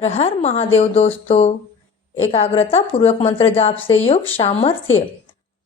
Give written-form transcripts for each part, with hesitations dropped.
हर हर महादेव दोस्तों, एकाग्रता पूर्वक मंत्र जाप से योग सामर्थ्य।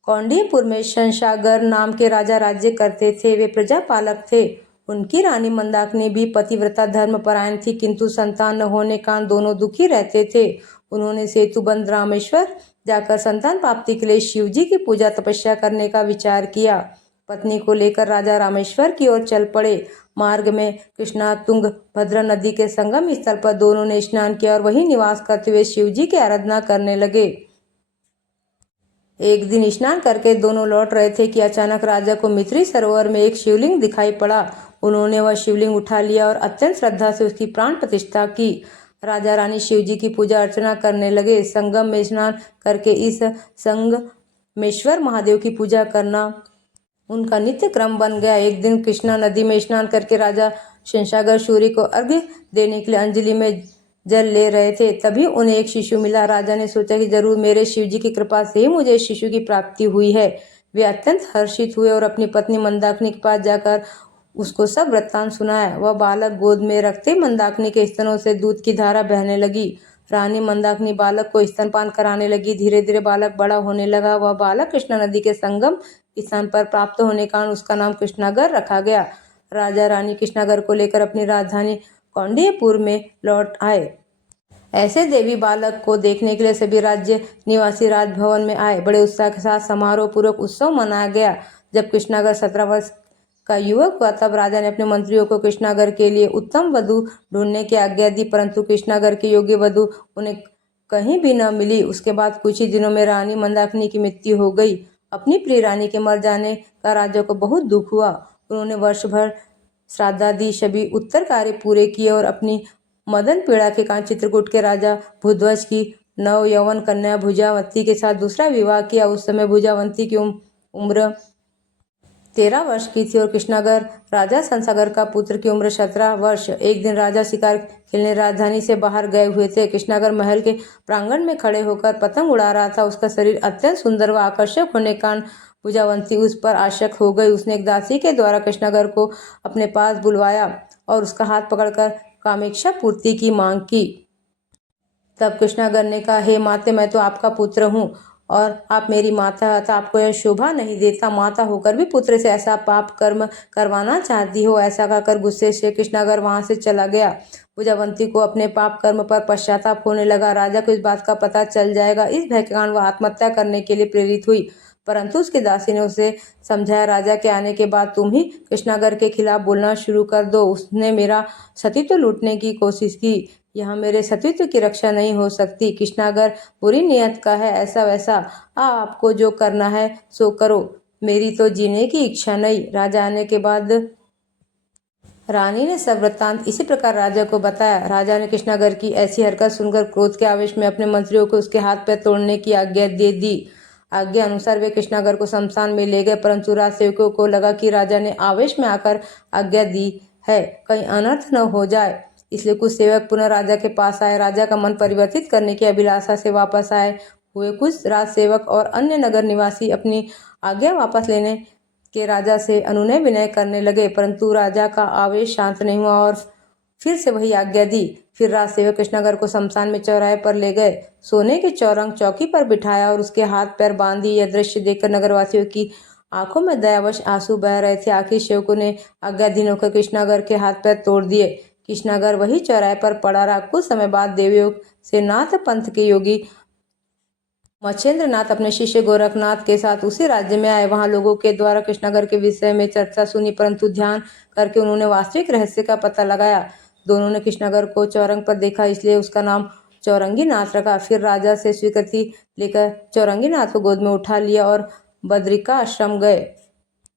कौंडिन्यपुर में शंशागर नाम के राजा राज्य करते थे। वे प्रजापालक थे। उनकी रानी मंदाकिनी भी पतिव्रता धर्मपरायण थी, किंतु संतान न होने के कारण दोनों दुखी रहते थे। उन्होंने सेतुबंध रामेश्वर जाकर संतान प्राप्ति के लिए शिव जी की पूजा तपस्या करने का विचार किया। पत्नी को लेकर राजा रामेश्वर की ओर चल पड़े। मार्ग में कृष्णा तुंग भद्रा नदी के संगम स्थल पर दोनों ने स्नान किया और वहीं निवास करते हुए शिव जी की आराधना करने लगे। एक दिन स्नान करके दोनों लौट रहे थे कि अचानक राजा को मित्री सरोवर में एक शिवलिंग दिखाई पड़ा। उन्होंने वह शिवलिंग उठा लिया और अत्यंत श्रद्धा से उसकी प्राण प्रतिष्ठा की। राजा रानी शिव जी की पूजा अर्चना करने लगे। संगम में स्नान करके इस संगमेश्वर महादेव की पूजा करना उनका नित्य क्रम बन गया। एक दिन कृष्णा नदी में स्नान करके राजा शंशागर सूर्य को अर्घ्य देने के लिए अंजलि में जल ले रहे थे। तभी उन्हें एक शिशु मिला। राजा ने सोचा कि जरूर मेरे शिव जी की कृपा से ही मुझे इस शिशु की प्राप्ति हुई है। वे अत्यंत हर्षित हुए और अपनी पत्नी मंदाकिनी के पास जाकर उसको सब वृत्तांत सुनाया। वह बालक गोद में रखते मंदाकिनी के स्तनों से दूध की धारा बहने लगी। रानी मंदाकिनी बालक को स्तनपान कराने लगी। धीरे धीरे बालक बड़ा होने लगा। वह बालक कृष्णा नदी के संगम स्थान पर प्राप्त होने के कारण उसका नाम कृष्णागर रखा गया। राजा रानी कृष्णागर को लेकर अपनी राजधानी कौंडिन्यपुर में लौट आए। ऐसे देवी बालक को देखने के लिए सभी राज्य निवासी राजभवन में आए। बड़े उत्साह के साथ समारोह पूर्वक उत्सव मनाया गया। जब कृष्णागर 17 वर्ष का युवक हुआ तब राजा ने अपने मंत्रियों को कृष्णागर के लिए उत्तम वधू ढूंढने की आज्ञा दी, परंतु कृष्णागर की योग्य वधू उन्हें कहीं भी न मिली। उसके बाद कुछ ही दिनों में रानी मंदाकिनी की मृत्यु हो गई। अपनी प्रिय रानी के मर जाने का राजा को बहुत दुख हुआ। उन्होंने वर्ष भर श्राद्धादि सभी उत्तर कार्य पूरे किए और अपनी मदन पीड़ा के कारण चित्रकूट के राजा भूध्वज की नव यौवन कन्या भुजावती के साथ दूसरा विवाह किया। उस समय भुजावती की उम्र 13 वर्ष की थी और कृष्णागर राजा संसागर का पुत्र की उम्र 17 वर्ष। एक दिन राजा शिकार खेलने राजधानी से बाहर गए हुए थे। कृष्णागर महल के प्रांगण में खड़े होकर पतंग उड़ा रहा था। उसका शरीर अत्यंत सुंदर व आकर्षक होने के कारण भुजावंती उस पर आशक्त हो गई। उसने एक दासी के द्वारा कृष्णागर को अपने पास बुलवाया और उसका हाथ पकड़कर कामेक्षा पूर्ति की मांग की। तब कृष्णागर ने कहा, हे माते, मैं तो आपका पुत्र हूँ और आप मेरी माता है, तो आपको यह शोभा नहीं देता। माता होकर भी पुत्र से ऐसा पाप कर्म करवाना चाहती हो। ऐसा कहकर गुस्से से कृष्णागर वहां से चला गया। भुजावंती को अपने पाप कर्म पर पश्चाताप होने लगा। राजा को इस बात का पता चल जाएगा, इस भय के कारण वह आत्महत्या करने के लिए प्रेरित हुई, परंतु उसकी दासी ने उसे समझाया, राजा के आने के बाद तुम ही कृष्णागर के खिलाफ बोलना शुरू कर दो। उसने मेरा सतीत्व लूटने की कोशिश की। यहाँ मेरे सतीत्व की रक्षा नहीं हो सकती। कृष्णागर बुरी नियत का है। ऐसा वैसा आपको जो करना है सो करो, मेरी तो जीने की इच्छा नहीं। राजा आने के बाद रानी ने सब वृत्तांत इसी प्रकार राजा को बताया। राजा ने कृष्णागर की ऐसी हरकत सुनकर क्रोध के आवेश में अपने मंत्रियों को उसके हाथ पैर तोड़ने की आज्ञा दे दी। आज्ञा अनुसार वे कृष्णागर को शमशान में ले गए, परंतु राजसेवकों को लगा कि राजा ने आवेश में आकर आज्ञा दी है, कहीं अनर्थ न हो जाए, इसलिए कुछ सेवक पुनः राजा के पास आए। राजा का मन परिवर्तित करने की अभिलाषा से वापस आए हुए कुछ राजसेवक और अन्य नगर निवासी अपनी आज्ञा वापस लेने के राजा से अनुनय विनय करने लगे, परंतु राजा का आवेश शांत नहीं हुआ और फिर से वही आज्ञा दी। फिर राजसेवक कृष्णागर को शमशान में चौराहे पर ले गए, सोने के चौरंग चौकी पर बिठाया और उसके हाथ पैर बांध दिए। यह दृश्य देखकर नगरवासियों की आंखों में दयावश आंसू बह रहे थे। आखिर सेवकों ने आज्ञाधीन होकर कृष्णागर के हाथ पैर तोड़ दिए। कृष्णागर वही चौराहे पर पड़ा रहा। कुछ समय बाद देवयोग से नाथ पंथ के योगी मच्छेंद्र नाथ अपने शिष्य गोरखनाथ के साथ उसी राज्य में आए। वहां लोगों के द्वारा कृष्णागर के विषय में चर्चा सुनी, परंतु ध्यान करके उन्होंने वास्तविक रहस्य का पता लगाया। दोनों ने कृष्णागर को चौरंग पर देखा, इसलिए उसका नाम चौरंगी नाथ रखा। फिर राजा से स्वीकृति लेकर चौरंगी नाथ को गोद में उठा लिया और बद्रिका आश्रम गए।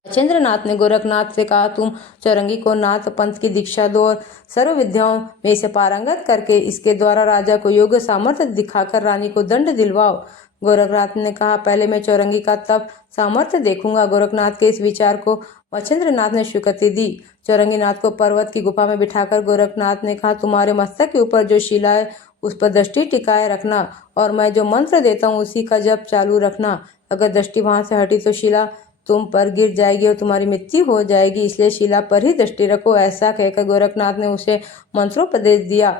मच्छेंद्र नाथ ने गोरखनाथ से कहा, तुम चौरंगी को नाथ पंथ की दीक्षा दो और सर्व विद्याओं में इसे पारंगत करके इसके द्वारा राजा को योग्य सामर्थ्य दिखाकर रानी को दंड दिलवाओ। गोरखनाथ ने कहा, पहले मैं चौरंगी का तब सामर्थ्य देखूंगा। गोरखनाथ के इस विचार को मच्छेंद्र नाथ ने स्वीकृति दी। चौरंगी नाथ को पर्वत की गुफा में बिठाकर गोरखनाथ ने कहा, तुम्हारे मस्तक के ऊपर जो शिला है उस पर दृष्टि टिकाए रखना और मैं जो मंत्र देता हूँ उसी का जप चालू रखना। अगर दृष्टि वहां से हटी तो शिला तुम पर गिर जाएगी और तुम्हारी मृत्यु हो जाएगी, इसलिए शिला पर ही दृष्टि रखो। ऐसा कहकर गोरखनाथ ने उसे मंत्रोपदेश दिया।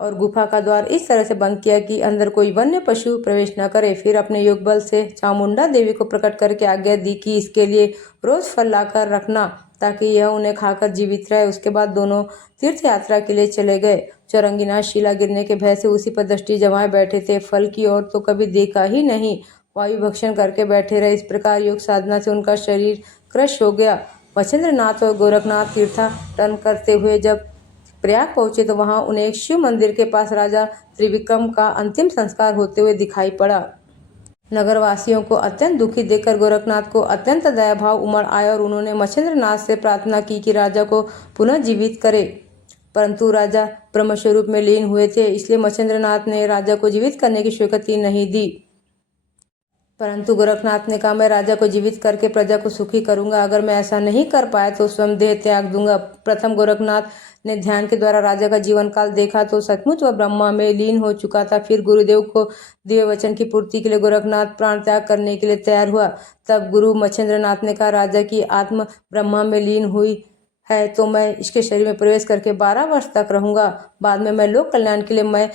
और गुफा का द्वार इस तरह से बंद किया कि अंदर कोई वन्य पशु प्रवेश न करे। फिर अपने योग बल से चामुंडा देवी को प्रकट करके आज्ञा दी कि इसके लिए रोज फल लाकर रखना ताकि यह उन्हें खाकर जीवित रहे। उसके बाद दोनों तीर्थ यात्रा के लिए चले गए। चौरंगीनाथ शिला गिरने के भय से उसी पर दृष्टि जमाए बैठे थे। फल की ओर तो कभी देखा ही नहीं, वायु भक्षण करके बैठे रहे। इस प्रकार योग साधना से उनका शरीर क्रश हो गया। मच्छिंद्रनाथ और गोरखनाथ तीर्थाटन करते हुए जब प्रयाग पहुंचे तो वहां उन्हें एक शिव मंदिर के पास राजा त्रिविक्रम का अंतिम संस्कार होते हुए दिखाई पड़ा। नगरवासियों को अत्यंत दुखी देखकर गोरखनाथ को अत्यंत दया भाव उमड़ आया और उन्होंने मच्छिंद्रनाथ से प्रार्थना की कि राजा को पुनः जीवित करे। परंतु राजा ब्रह्मस्वरूप में लीन हुए थे, इसलिए मच्छिंद्रनाथ ने राजा को जीवित करने की स्वीकृति नहीं दी। परंतु गोरखनाथ ने कहा, मैं राजा को जीवित करके प्रजा को सुखी करूंगा। अगर मैं ऐसा नहीं कर पाया तो स्वयं देह त्याग दूंगा। प्रथम गोरखनाथ ने ध्यान के द्वारा राजा का जीवन काल देखा तो सचमुच वह ब्रह्मा में लीन हो चुका था। फिर गुरुदेव को दिव्य वचन की पूर्ति के लिए गोरखनाथ प्राण त्याग करने के लिए तैयार हुआ। तब गुरु मच्छिंद्रनाथ ने कहा, राजा की आत्मा ब्रह्मा में लीन हुई है तो मैं इसके शरीर में प्रवेश करके 12 वर्ष तक रहूंगा। बाद में मैं लोक कल्याण के लिए मैं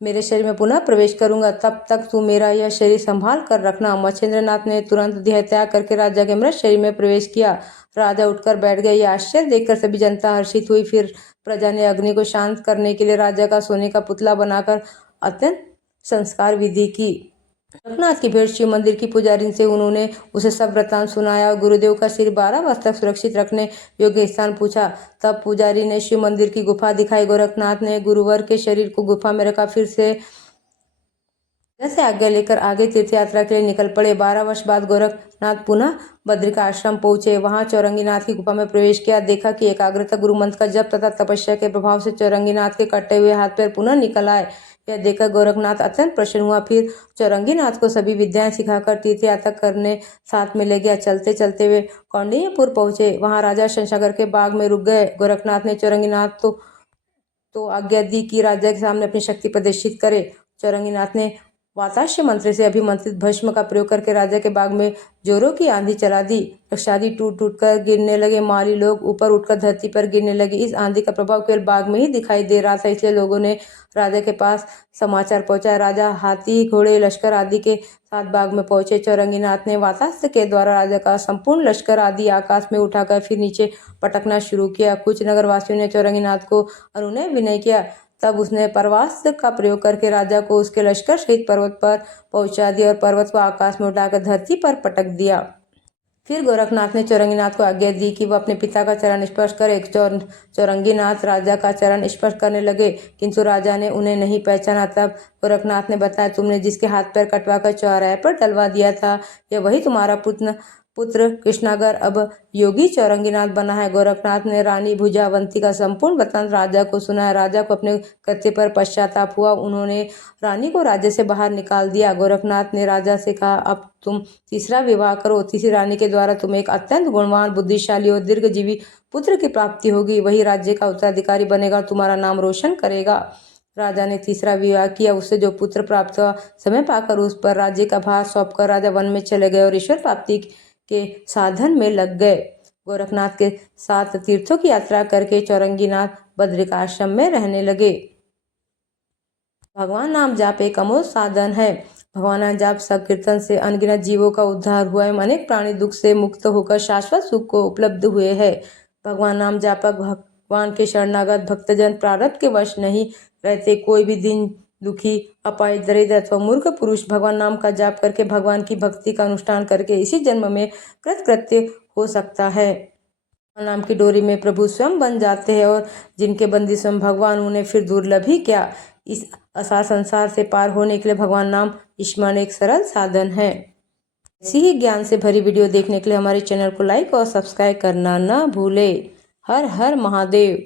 मेरे शरीर में पुनः प्रवेश करूंगा। तब तक तू मेरा यह शरीर संभाल कर रखना। मच्छिंद्रनाथ ने तुरंत देह त्याग करके राजा के मृत शरीर में प्रवेश किया। राजा उठकर बैठ गए। यह आश्चर्य देखकर सभी जनता हर्षित हुई। फिर प्रजा ने अग्नि को शांत करने के लिए राजा का सोने का पुतला बनाकर अत्यंत संस्कार विधि की। गोरखनाथ की भेंट शिव मंदिर की पुजारी से उन्होंने उसे सब वृत्तांत सुनाया और गुरुदेव का सिर 12 वर्ष तक सुरक्षित रखने योग्य स्थान पूछा। तब पुजारी ने शिव मंदिर की गुफा दिखाई। गोरखनाथ ने गुरुवर के शरीर को गुफा में रखा। फिर से जैसे आज्ञा लेकर आगे तीर्थ यात्रा के लिए निकल पड़े। 12 वर्ष बाद गोरखनाथ पुनः बद्रिका आश्रम पहुंचे। वहां चौरंगीनाथ की गुफा में प्रवेश किया। देखा कि एकाग्रता गुरु मंत्र का जप तथा तपस्या के प्रभाव से चौरंगीनाथ के कटे हुए हाथ पैर पुनः निकल आए। यह देखकर गोरखनाथ अत्यंत प्रसन्न हुआ। फिर चौरंगीनाथ को सभी विद्याएं सिखाकर तीर्थ यात्रा करने साथ में ले गया। चलते चलते वे कौंडिन्यपुर पहुंचे। वहां राजा शंशागर के बाग में रुक गए। गोरखनाथ ने चौरंगीनाथ तो आज्ञा दी कि राजा के सामने अपनी शक्ति प्रदर्शित करे। चौरंगीनाथ ने वाताश्य मंत्र से अभिमंत्रित भस्म का प्रयोग करके राजा के बाग में जोरों की आंधी चला दी। वृक्षादि टूट टूट कर गिरने लगे। माली लोग ऊपर उठकर धरती पर गिरने लगे। इस आंधी का प्रभाव केवल बाग में ही दिखाई दे रहा था, इसलिए लोगों ने राजा के पास समाचार पहुंचाया। राजा हाथी घोड़े लश्कर आदि के साथ बाग में पहुंचे। चौरंगीनाथ ने वातास्त्र के द्वारा राजा का संपूर्ण लश्कर आदि आकाश में उठाकर फिर नीचे पटकना शुरू किया। कुछ नगरवासियों ने चौरंगीनाथ को अनुनय विनय किया। तब उसने परवास्त्र का प्रयोग करके राजा को उसके लश्कर सहित पर्वत पर पहुंचा दिया और पर्वत को आकाश में उठाकर धरती पर पटक दिया। फिर गोरखनाथ ने चौरंगीनाथ को आज्ञा दी कि वह अपने पिता का चरण स्पर्श करे। चौरंगीनाथ राजा का चरण स्पर्श करने लगे, किंतु राजा ने उन्हें नहीं पहचाना। तब गोरखनाथ ने बताया, तुमने जिसके हाथ पैर कटवाकर चौराहे पर डलवा दिया था, यह वही तुम्हारा पुत्र कृष्णागर अब योगी चौरंगीनाथ बना है। गोरखनाथ ने रानी भुजावंती का संपूर्ण वृत्तांत राजा को सुनाया। राजा को अपने कृत्य पर पश्चाताप हुआ। उन्होंने रानी को राज्य से बाहर निकाल दिया। गोरखनाथ ने राजा से कहा, अब तुम तीसरा विवाह करो। तीसरी रानी के द्वारा तुम्हें एक अत्यंत गुणवान, बुद्धिशाली और दीर्घजीवी पुत्र की प्राप्ति होगी। वही राज्य का उत्तराधिकारी बनेगा और तुम्हारा नाम रोशन करेगा। राजा ने तीसरा विवाह किया। उससे जो पुत्र प्राप्त हुआ, समय पाकर उस पर राज्य का भार सौंपकर राजा वन में चले गए और ईश्वर प्राप्ति के साधन में लग गए। गोरखनाथ के साथ तीर्थों की यात्रा करके चौरंगीनाथ बद्रिकाश्रम में रहने लगे। भगवान नाम जाप एक अमोघ साधन है। भगवान नाम जाप संकीर्तन से अनगिनत जीवों का उद्धार हुआ है। अनेक प्राणी दुख से मुक्त होकर शाश्वत सुख को उपलब्ध हुए हैं। भगवान नाम जापक भगवान के शरणागत भक्तजन प्रारब्ध के वश नहीं रहते। कोई भी दिन दुखी, अपाय, दरिद्र अथवा मूर्ख पुरुष भगवान नाम का जाप करके भगवान की भक्ति का अनुष्ठान करके इसी जन्म में कृतकृत्य हो सकता है। भगवान नाम की डोरी में प्रभु स्वयं बन जाते हैं और जिनके बंदी स्वयं भगवान, उन्हें फिर दुर्लभ ही क्या। इस असार संसार से पार होने के लिए भगवान नाम स्मरण एक सरल साधन है। ऐसी ही ज्ञान से भरी वीडियो देखने के लिए हमारे चैनल को लाइक और सब्सक्राइब करना न भूले। हर हर महादेव।